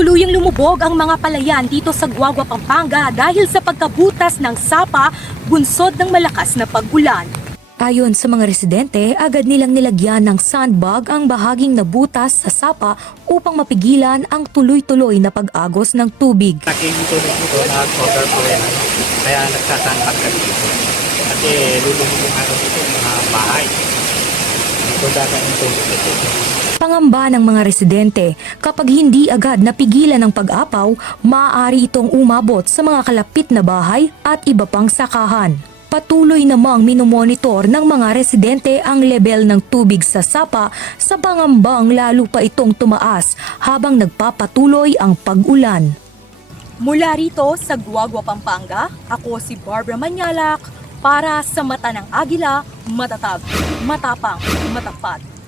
Tuluyang lumubog ang mga palayan dito sa Guagua, Pampanga dahil sa pagkabutas ng sapa bunsod ng malakas na pag-ulan. Ayon sa mga residente, agad nilang nilagyan ng sandbag ang bahaging nabutas sa sapa upang mapigilan ang tuloy-tuloy na pag-agos ng tubig. Laki yung tubig dito, nag-cover po yan. Kaya nagsasandbag kami dito. Kasi lulubog yung ano dito, mga bahay. Dito dagat yung tubig dito. Pangamba ng mga residente, kapag hindi agad napigilan ng pag-apaw, maaari itong umabot sa mga kalapit na bahay at iba pang sakahan. Patuloy namang minomonitor ng mga residente ang level ng tubig sa sapa sa pangambang lalo pa itong tumaas habang nagpapatuloy ang pag-ulan. Mula rito sa Guagua, Pampanga, ako si Barbara Manyalak para sa Mata ng Agila, matatag, matapang, matapat.